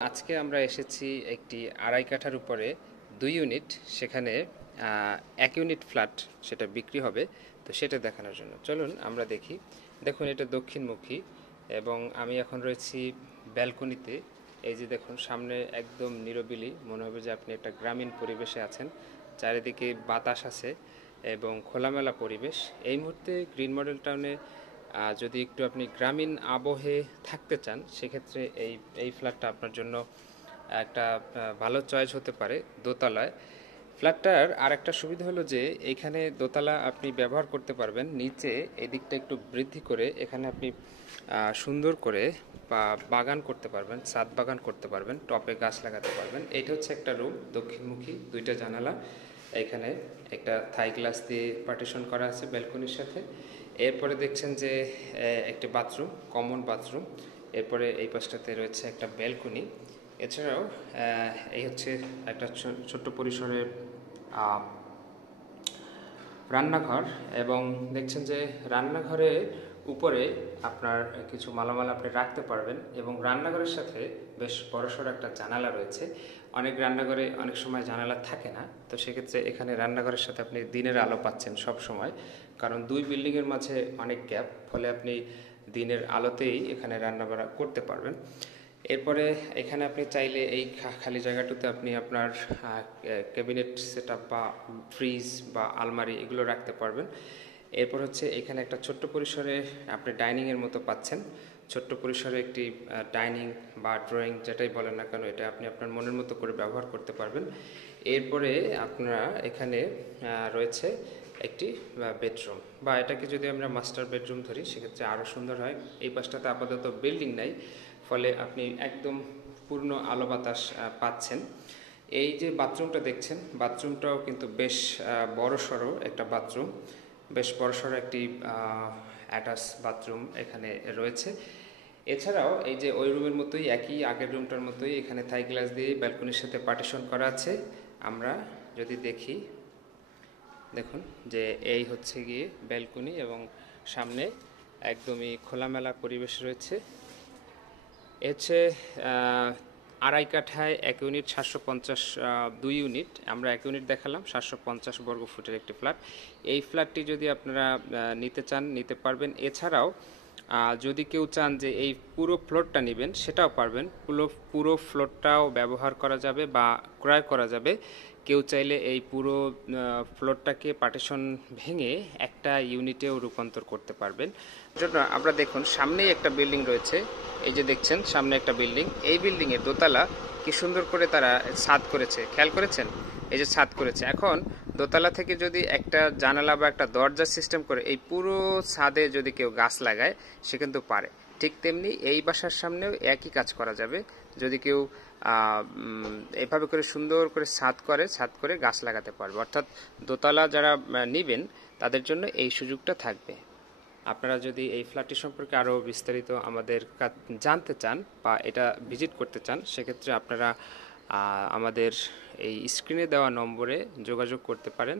আজকে আমরা এসেছি একটি আড়াই কাঠার উপরে 2 ইউনিট, সেখানে 1 ইউনিট ফ্ল্যাট সেটা বিক্রি হবে। তো সেটা দেখানোর জন্য চলুন আমরা দেখি। দেখুন, এটা দক্ষিণমুখী এবং আমি এখন রয়েছি ব্যালকনিতে। এই যে দেখুন, সামনে একদম নিরবিলি, মনে হবে যে আপনি একটা গ্রামীণ পরিবেশে আছেন। চারিদিকে বাতাস আছে এবং খোলামেলা পরিবেশ। এই মুহূর্তে গ্রিন মডেল টাউনে যদি একটু আপনি গ্রামীণ আবহে থাকতে চান, সেক্ষেত্রে এই এই ফ্ল্যাটটা আপনার জন্য একটা ভালো চয়েস হতে পারে। দোতলায় ফ্ল্যাটটার আর একটা সুবিধা হলো যে এইখানে দোতলা আপনি ব্যবহার করতে পারবেন। নিচে এদিকটা একটু বৃদ্ধি করে এখানে আপনি সুন্দর করে বাগান করতে পারবেন, ছাদ বাগান করতে পারবেন, টপে গাছ লাগাতে পারবেন। এটা হচ্ছে একটা রুম, দক্ষিণমুখী, 2টা জানালা। এখানে একটা থাই গ্লাস দিয়ে পার্টিশন করা আছে ব্যালকনির সাথে। এরপরে দেখছেন যে একটি বাথরুম, কমন বাথরুম। এরপরে এই পাশটাতে রয়েছে একটা ব্যালকনি। এছাড়াও এই হচ্ছে একটা ছোট্ট পরিসরের রান্নাঘর, এবং দেখছেন যে রান্নাঘরের উপরে আপনার কিছু মালামাল আপনি রাখতে পারবেন, এবং রান্নাঘরের সাথে বেশ বড়সড় একটা জানালা রয়েছে। অনেক রান্নাঘরে অনেক সময় জানালা থাকে না, তো সেক্ষেত্রে এখানে রান্নাঘরের সাথে আপনি দিনের আলো পাচ্ছেন সব সময়, কারণ দুই বিল্ডিংয়ের মাঝে অনেক গ্যাপ, ফলে আপনি দিনের আলোতেই এখানে রান্নাবাড়া করতে পারবেন। এরপরে এখানে আপনি চাইলে এই খালি জায়গাটাতে আপনি আপনার ক্যাবিনেট সেটআপ বা ফ্রিজ বা আলমারি এগুলো রাখতে পারবেন। এরপর হচ্ছে এখানে একটা ছোট্ট পরিসরে আপনি ডাইনিংয়ের মতো পাচ্ছেন। ছোট্ট পরিসরে একটি ডাইনিং বা ড্রয়িং যেটাই বলেন না কেন, এটা আপনি আপনার মনের মতো করে ব্যবহার করতে পারবেন। এরপরে আপনারা এখানে রয়েছে একটি বেডরুম, বা এটাকে যদি আমরা মাস্টার বেডরুম ধরি সেক্ষেত্রে আরও সুন্দর হয়। এই পাশটাতে আপাতত বিল্ডিং নাই, ফলে আপনি একদম পূর্ণ আলো বাতাস পাচ্ছেন। এই যে বাথরুমটা দেখছেন, বাথরুমটাও কিন্তু বেশ বড়সড় একটা বাথরুম, বেশ বড়সড় একটি অ্যাটাচ বাথরুম এখানে রয়েছে। এছাড়াও এই যে ওই রুমের মতোই, একই আগের রুমটার মতোই, এখানে থাই গ্লাস দিয়ে ব্যালকনির সাথে পার্টিশন করা আছে। আমরা যদি দেখি, দেখুন যে এই হচ্ছে গিয়ে ব্যালকনি, এবং সামনে একদমই খোলামেলা পরিবেশ রয়েছে। হচ্ছে আড়াই কাঠায় 1 ইউনিট, 750, 2 ইউনিট। আমরা 1 ইউনিট দেখালাম, 750 বর্গ ফুটের একটি ফ্ল্যাট। এই ফ্ল্যাটটি যদি আপনারা নিতে চান নিতে পারবেন। এছাড়াও যদি কেউ চান যে এই পুরো ফ্লোরটা নেবেন, সেটাও পারবেন। পুরো ফ্লোরটাও ব্যবহার করা যাবে বা ক্রয় করা যাবে। কেউ চাইলে এই পুরো ফ্লোরটাকে পার্টিশন ভেঙে একটা ইউনিটেও রূপান্তর করতে পারবেন। জন্য আমরা দেখুন, সামনেই একটা বিল্ডিং রয়েছে। এই যে দেখছেন সামনে একটা বিল্ডিং, এই বিল্ডিংয়ের দোতলা কি সুন্দর করে তারা ছাদ করেছে, খেয়াল করেছেন? এই যে ছাদ করেছে। এখন দোতলা থেকে যদি একটা জানালা বা একটা দরজা সিস্টেম করে এই পুরো ছাদে যদি কেউ গাছ লাগায়, সে কিন্তু পারে। ঠিক তেমনি এই বাসার সামনেও একই কাজ করা যাবে। যদি কেউ এভাবে করে সুন্দর করে ছাদ করে গাছ লাগাতে পারবে। অর্থাৎ দোতলা যারা নিবেন তাদের জন্য এই সুযোগটা থাকবে। আপনারা যদি এই ফ্ল্যাটটি সম্পর্কে আরও বিস্তারিত আমাদের জানতে চান বা এটা ভিজিট করতে চান, সেক্ষেত্রে আপনারা আমাদের এই স্ক্রিনে দেওয়া নম্বরে যোগাযোগ করতে পারেন।